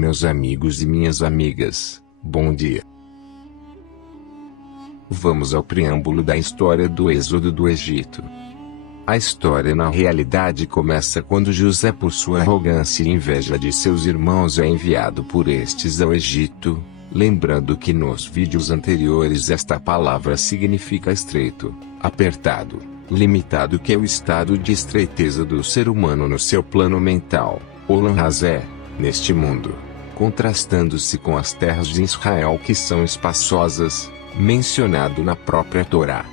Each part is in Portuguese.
Meus amigos e minhas amigas, bom dia. Vamos ao preâmbulo da história do êxodo do Egito. A história na realidade começa quando José, por sua arrogância e inveja de seus irmãos, é enviado por estes ao Egito, lembrando que nos vídeos anteriores esta palavra significa estreito, apertado, limitado, que é o estado de estreiteza do ser humano no seu plano mental, Olam Hazé, neste mundo, contrastando-se com as terras de Israel que são espaçosas, mencionado na própria Torá.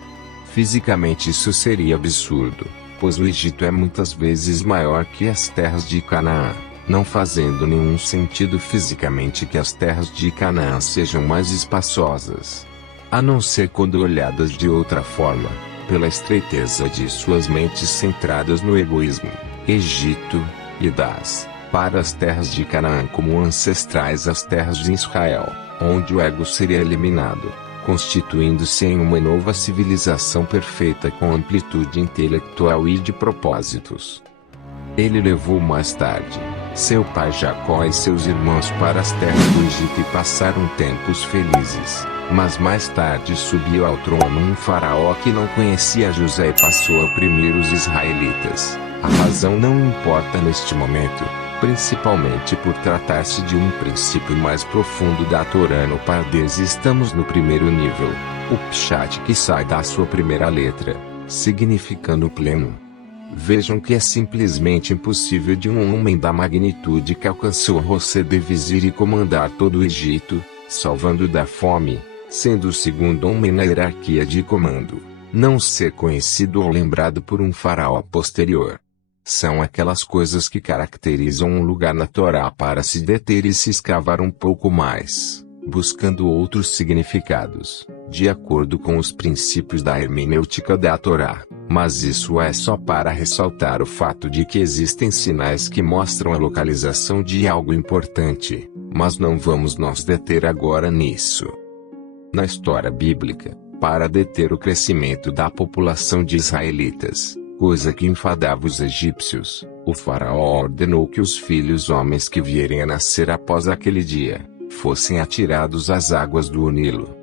Fisicamente isso seria absurdo, pois o Egito é muitas vezes maior que as terras de Canaã, não fazendo nenhum sentido fisicamente que as terras de Canaã sejam mais espaçosas. A não ser quando olhadas de outra forma, pela estreiteza de suas mentes centradas no egoísmo, Egito, e para as terras de Canaã como ancestrais às terras de Israel, onde o ego seria eliminado, constituindo-se em uma nova civilização perfeita com amplitude intelectual e de propósitos. Ele levou mais tarde seu pai Jacó e seus irmãos para as terras do Egito e passaram tempos felizes, mas mais tarde subiu ao trono um faraó que não conhecia José e passou a oprimir os israelitas. A razão não importa neste momento, principalmente por tratar-se de um princípio mais profundo da Torá. No Pardes estamos no primeiro nível, o Pshat, que sai da sua primeira letra, significando pleno. Vejam que é simplesmente impossível de um homem da magnitude que alcançou José de vizir e comandar todo o Egito, salvando da fome, sendo o segundo homem na hierarquia de comando, não ser conhecido ou lembrado por um faraó posterior. São aquelas coisas que caracterizam um lugar na Torá para se deter e se escavar um pouco mais, buscando outros significados, de acordo com os princípios da hermenêutica da Torá, mas isso é só para ressaltar o fato de que existem sinais que mostram a localização de algo importante, mas não vamos nos deter agora nisso. Na história bíblica, para deter o crescimento da população de israelitas, coisa que enfadava os egípcios, o faraó ordenou que os filhos homens que vierem a nascer após aquele dia, fossem atirados às águas do Nilo.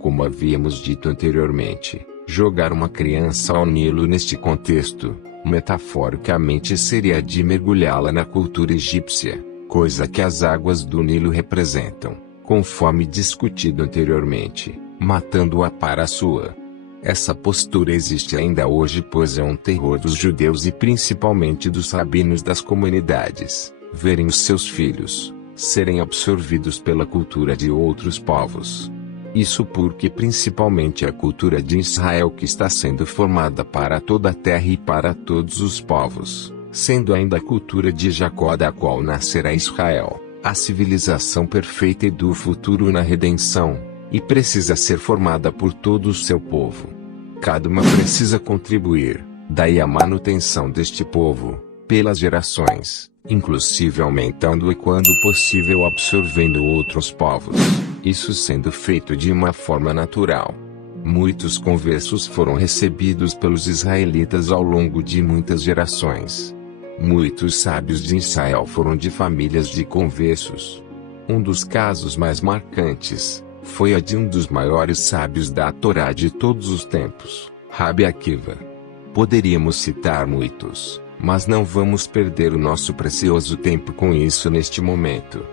Como havíamos dito anteriormente, jogar uma criança ao Nilo neste contexto, metaforicamente seria de mergulhá-la na cultura egípcia, coisa que as águas do Nilo representam, conforme discutido anteriormente, matando-a para a sua. Essa postura existe ainda hoje, pois é um terror dos judeus e principalmente dos rabinos das comunidades, verem os seus filhos serem absorvidos pela cultura de outros povos. Isso porque principalmente a cultura de Israel que está sendo formada para toda a terra e para todos os povos, sendo ainda a cultura de Jacó da qual nascerá Israel, a civilização perfeita e do futuro na redenção, e precisa ser formada por todo o seu povo. Cada uma precisa contribuir, daí a manutenção deste povo, pelas gerações, inclusive aumentando e quando possível absorvendo outros povos, isso sendo feito de uma forma natural. Muitos conversos foram recebidos pelos israelitas ao longo de muitas gerações. Muitos sábios de Israel foram de famílias de conversos. Um dos casos mais marcantes foi a de um dos maiores sábios da Torá de todos os tempos, Rabi Akiva. Poderíamos citar muitos, mas não vamos perder o nosso precioso tempo com isso neste momento.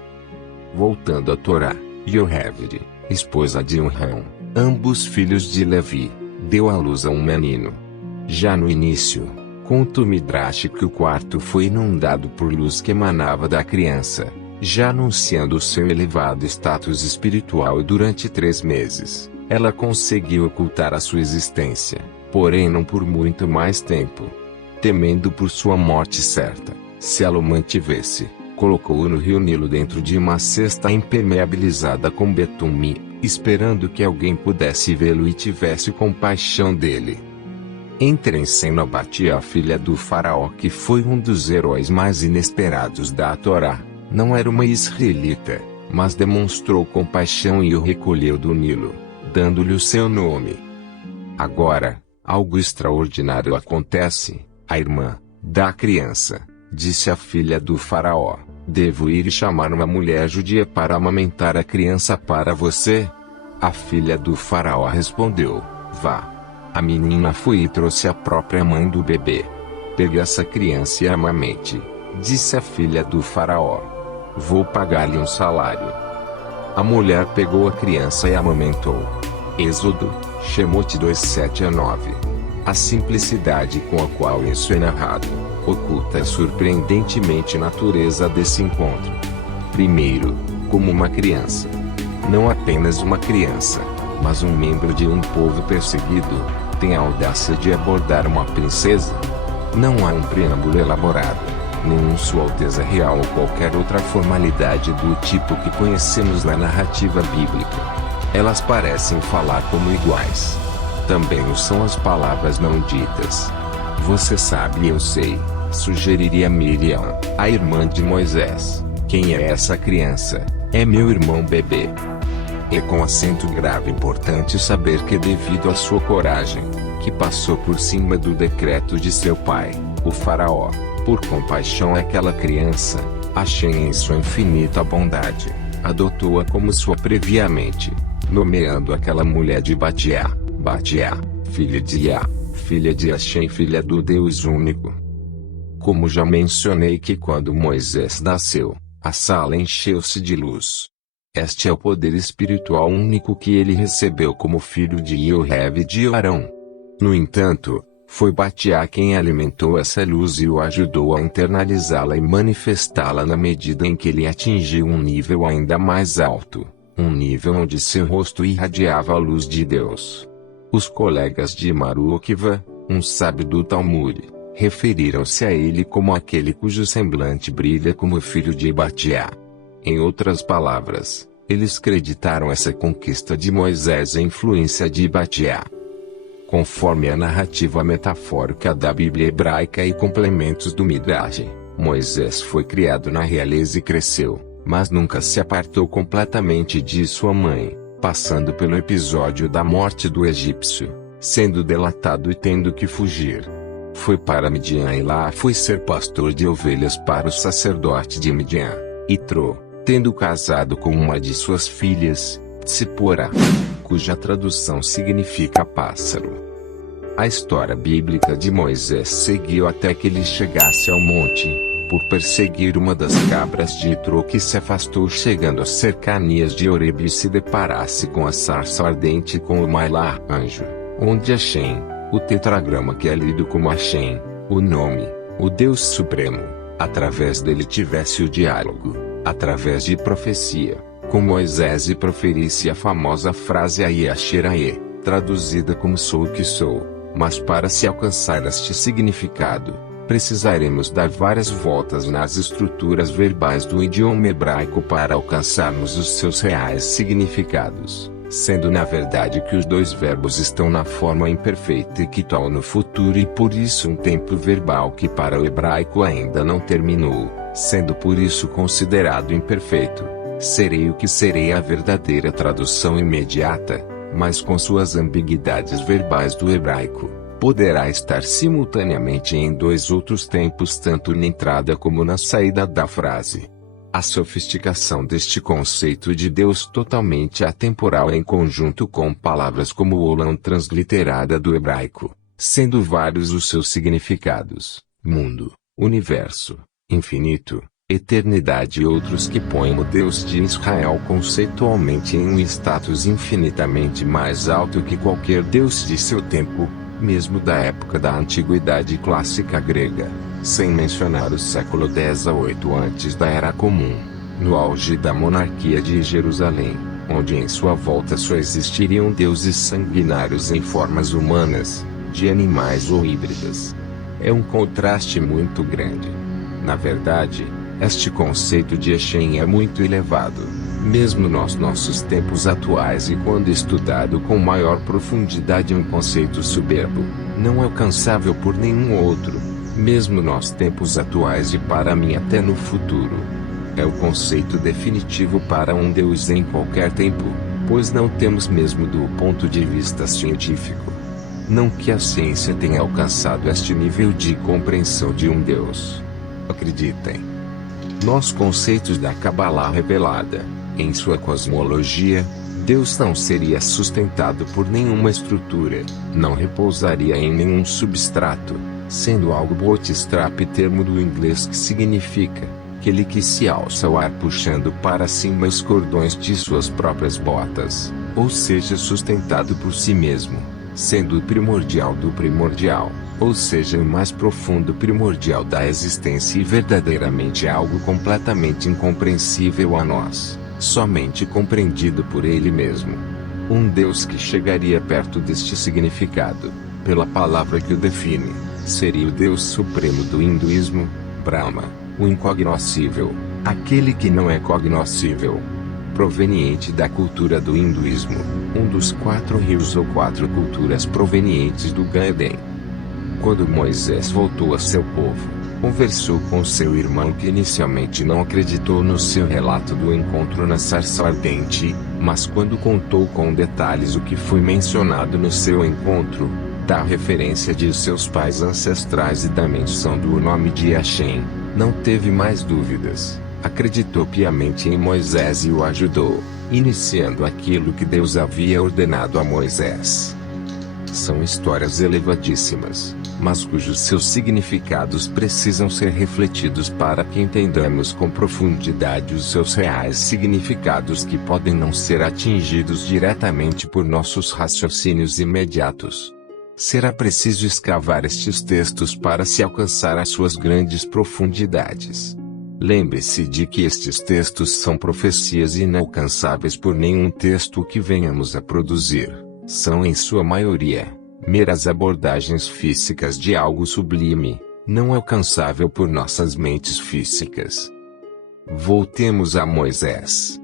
Voltando à Torá, Yoheved, esposa de Unrão, ambos filhos de Levi, deu à luz a um menino. Já no início, conta o Midrash que o quarto foi inundado por luz que emanava da criança, já anunciando o seu elevado status espiritual, e durante 3 meses, ela conseguiu ocultar a sua existência, porém não por muito mais tempo. Temendo por sua morte certa, se ela o mantivesse, colocou-o no rio Nilo dentro de uma cesta impermeabilizada com betume, esperando que alguém pudesse vê-lo e tivesse compaixão dele. Entra em cena Abatia, a filha do faraó, que foi um dos heróis mais inesperados da Torá. Não era uma israelita, mas demonstrou compaixão e o recolheu do Nilo, dando-lhe o seu nome. Agora, algo extraordinário acontece. A irmã da criança disse à filha do faraó: Devo ir e chamar uma mulher judia para amamentar a criança para você? A filha do faraó respondeu: vá. A menina foi e trouxe a própria mãe do bebê. Pegue essa criança e amamente, disse a filha do faraó. Vou pagar-lhe um salário. A mulher pegou a criança e amamentou. Êxodo, Shemot 2:7-9. A simplicidade com a qual isso é narrado oculta surpreendentemente a natureza desse encontro. Primeiro, como uma criança. Não apenas uma criança, mas um membro de um povo perseguido, tem a audácia de abordar uma princesa. Não há um preâmbulo elaborado, nenhum Sua Alteza Real ou qualquer outra formalidade do tipo que conhecemos na narrativa bíblica. Elas parecem falar como iguais. Também o são as palavras não ditas. Você sabe e eu sei, sugeriria Miriam, a irmã de Moisés. Quem é essa criança? É meu irmão bebê. É com acento grave importante saber que devido à sua coragem, que passou por cima do decreto de seu pai, o faraó, por compaixão àquela criança, Hashem em sua infinita bondade, adotou-a como sua previamente, nomeando aquela mulher de Batiá, filha de Iá, filha de Hashem, filha do Deus único. Como já mencionei que quando Moisés nasceu, a sala encheu-se de luz. Este é o poder espiritual único que ele recebeu como filho de Yoheve e de Arão. No entanto, foi Batiá quem alimentou essa luz e o ajudou a internalizá-la e manifestá-la na medida em que ele atingiu um nível ainda mais alto, um nível onde seu rosto irradiava a luz de Deus. Os colegas de Marukiva, um sábio do Talmud, referiram-se a ele como aquele cujo semblante brilha como filho de Batiá. Em outras palavras, eles creditaram essa conquista de Moisés à influência de Batiá. Conforme a narrativa metafórica da Bíblia hebraica e complementos do Midrash, Moisés foi criado na realeza e cresceu, mas nunca se apartou completamente de sua mãe, passando pelo episódio da morte do egípcio, sendo delatado e tendo que fugir. Foi para Midian e lá foi ser pastor de ovelhas para o sacerdote de Midian, Itró, tendo casado com uma de suas filhas, Tzipora, cuja tradução significa pássaro. A história bíblica de Moisés seguiu até que ele chegasse ao monte, por perseguir uma das cabras de Itró que se afastou chegando às cercanias de Horebe e se deparasse com a sarça ardente com o Mailah, anjo, onde Hashem, o tetragrama que é lido como Hashem, o nome, o Deus Supremo, através dele tivesse o diálogo, através de profecia, com Moisés e proferisse a famosa frase Aie Asher Aie, traduzida como sou o que sou, mas para se alcançar este significado, precisaremos dar várias voltas nas estruturas verbais do idioma hebraico para alcançarmos os seus reais significados, sendo na verdade que os dois verbos estão na forma imperfeita equital no futuro e por isso um tempo verbal que para o hebraico ainda não terminou, sendo por isso considerado imperfeito. Serei o que serei a verdadeira tradução imediata, mas com suas ambiguidades verbais do hebraico, poderá estar simultaneamente em dois outros tempos tanto na entrada como na saída da frase. A sofisticação deste conceito de Deus totalmente atemporal em conjunto com palavras como Olam transliterada do hebraico, sendo vários os seus significados, mundo, universo, infinito, eternidade e outros que põem o Deus de Israel conceitualmente em um status infinitamente mais alto que qualquer Deus de seu tempo, mesmo da época da Antiguidade Clássica Grega, sem mencionar o século X a 8 antes da Era Comum, no auge da monarquia de Jerusalém, onde em sua volta só existiriam deuses sanguinários em formas humanas, de animais ou híbridas. É um contraste muito grande. Na verdade, este conceito de Hashem é muito elevado, mesmo nos nossos tempos atuais e quando estudado com maior profundidade é um conceito soberbo, não alcançável por nenhum outro, mesmo nos tempos atuais e para mim até no futuro. É o conceito definitivo para um Deus em qualquer tempo, pois não temos mesmo do ponto de vista científico. Não que a ciência tenha alcançado este nível de compreensão de um Deus. Acreditem. Nos conceitos da Cabala revelada, em sua cosmologia, Deus não seria sustentado por nenhuma estrutura, não repousaria em nenhum substrato, sendo algo bootstrap, termo do inglês que significa aquele que se alça ao ar puxando para cima os cordões de suas próprias botas, ou seja, sustentado por si mesmo, sendo o primordial do primordial, ou seja, o mais profundo primordial da existência e verdadeiramente algo completamente incompreensível a nós, somente compreendido por Ele mesmo. Um Deus que chegaria perto deste significado, pela palavra que o define, seria o Deus supremo do hinduísmo, Brahma, o incognoscível, aquele que não é cognoscível. Proveniente da cultura do hinduísmo, um dos 4 rios ou 4 culturas provenientes do Gan-Eden. Quando Moisés voltou a seu povo, conversou com seu irmão que inicialmente não acreditou no seu relato do encontro na sarça ardente, mas quando contou com detalhes o que foi mencionado no seu encontro, da referência de seus pais ancestrais e da menção do nome de Hashem, não teve mais dúvidas, acreditou piamente em Moisés e o ajudou, iniciando aquilo que Deus havia ordenado a Moisés. São histórias elevadíssimas, mas cujos seus significados precisam ser refletidos para que entendamos com profundidade os seus reais significados que podem não ser atingidos diretamente por nossos raciocínios imediatos. Será preciso escavar estes textos para se alcançar as suas grandes profundidades. Lembre-se de que estes textos são profecias inalcançáveis por nenhum texto que venhamos a produzir. São em sua maioria, meras abordagens físicas de algo sublime, não alcançável por nossas mentes físicas. Voltemos a Moisés.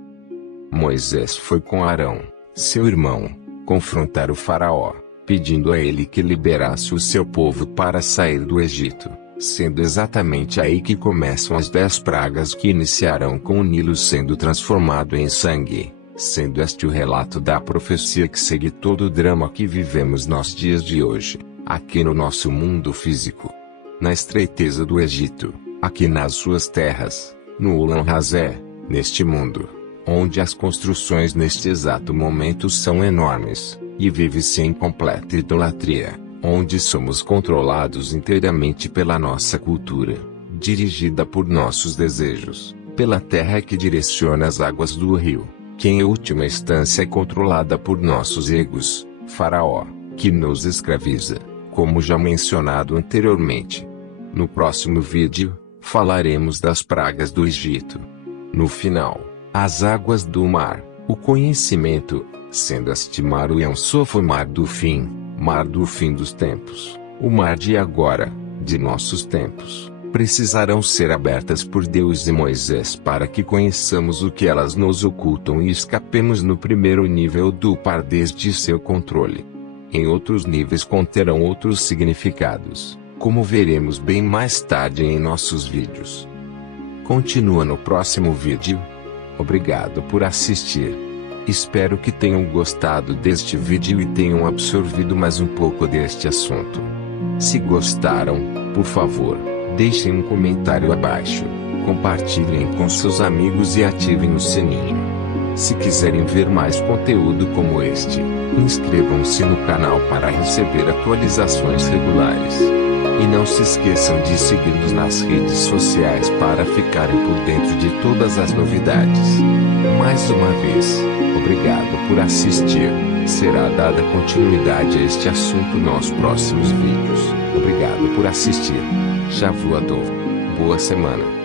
Moisés foi com Arão, seu irmão, confrontar o faraó, pedindo a ele que liberasse o seu povo para sair do Egito, sendo exatamente aí que começam as 10 pragas que iniciarão com o Nilo sendo transformado em sangue, sendo este o relato da profecia que segue todo o drama que vivemos nos dias de hoje, aqui no nosso mundo físico. Na estreiteza do Egito, aqui nas suas terras, no Ulan-Razé, neste mundo, onde as construções neste exato momento são enormes, e vive-se em completa idolatria, onde somos controlados inteiramente pela nossa cultura, dirigida por nossos desejos, pela terra que direciona as águas do rio, que em última instância é controlada por nossos egos, Faraó, que nos escraviza, como já mencionado anteriormente. No próximo vídeo, falaremos das pragas do Egito. No final, as águas do mar, o conhecimento, sendo este mar o Yam-Suf, o mar do fim dos tempos, o mar de agora, de nossos tempos, precisarão ser abertas por Deus e Moisés para que conheçamos o que elas nos ocultam e escapemos no primeiro nível do par desde seu controle. Em outros níveis conterão outros significados, como veremos bem mais tarde em nossos vídeos. Continua no próximo vídeo. Obrigado por assistir. Espero que tenham gostado deste vídeo e tenham absorvido mais um pouco deste assunto. Se gostaram, por favor, deixem um comentário abaixo, compartilhem com seus amigos e ativem o sininho. Se quiserem ver mais conteúdo como este, inscrevam-se no canal para receber atualizações regulares. E não se esqueçam de seguir-nos nas redes sociais para ficarem por dentro de todas as novidades. Mais uma vez, obrigado por assistir. Será dada continuidade a este assunto nos próximos vídeos. Obrigado por assistir. Shavuot Tov. Boa semana.